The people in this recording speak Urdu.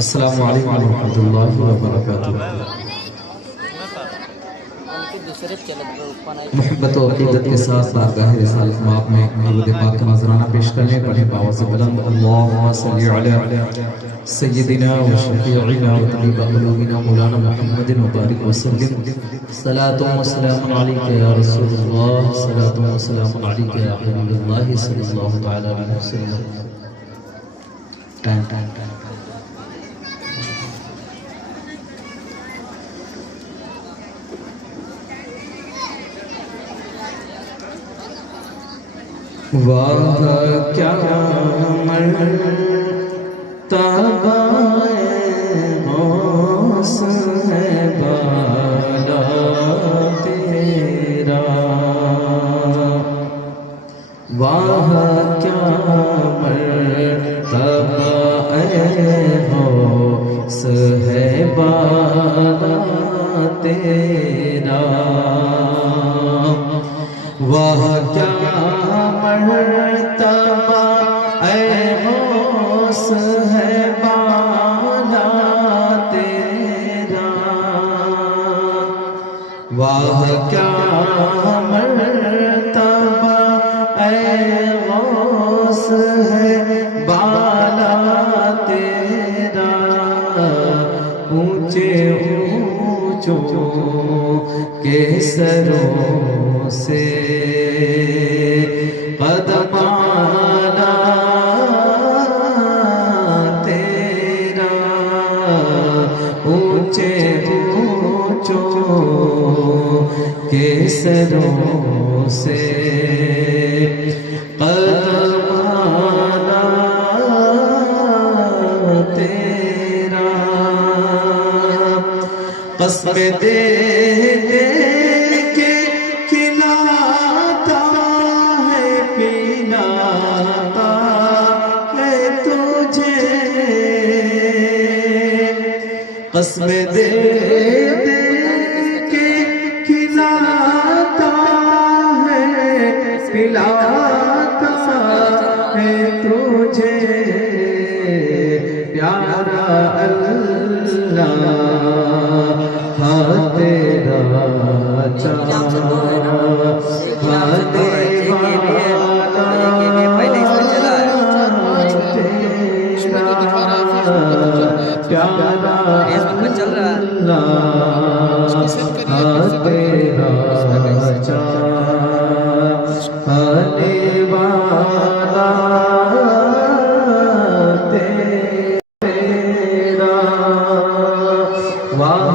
السلام علیکم ورحمۃ اللہ وبرکاتہ۔ محبت و عقیدت کے ساتھ بارگاہ رسالت مآب میں درود پاک کا نذرانہ پیش کرنے پڑھیں باوز بلند اللہم صلی علی سیدنا و شفیعنا و طبیب قلوبنا مولانا محمد مبارک وسلم۔ صلاة و سلام علیکہ یا رسول اللہ، صلاة و سلام علیکہ یا حبیب اللہ صلی اللہ تعالی علیہ وسلم۔ ٹائم ٹائم ٹائم واہ کیا مرتبہ غوث ہے بالا تیرا، واہ کیا مرتبہ غوث ہے بالا تیرا، واہ کیا مرتبہ غوث ہے بالا تیرا، واہ کیا مرتبہ غوث ہے بالا تیرا، اونچے اونچوں کے سروں سے قدم آنا تیرا، اونچے اونچوں کے سروں سے قدم آنا تیرا، قسم دے قسم دے کے کھلاتا ہے پلاتا ہے تجھے پیارا اللہ، ہاں تیرا چارہ ہاں پیارا اللہ تیرا چاہنے والا تیرا، واہ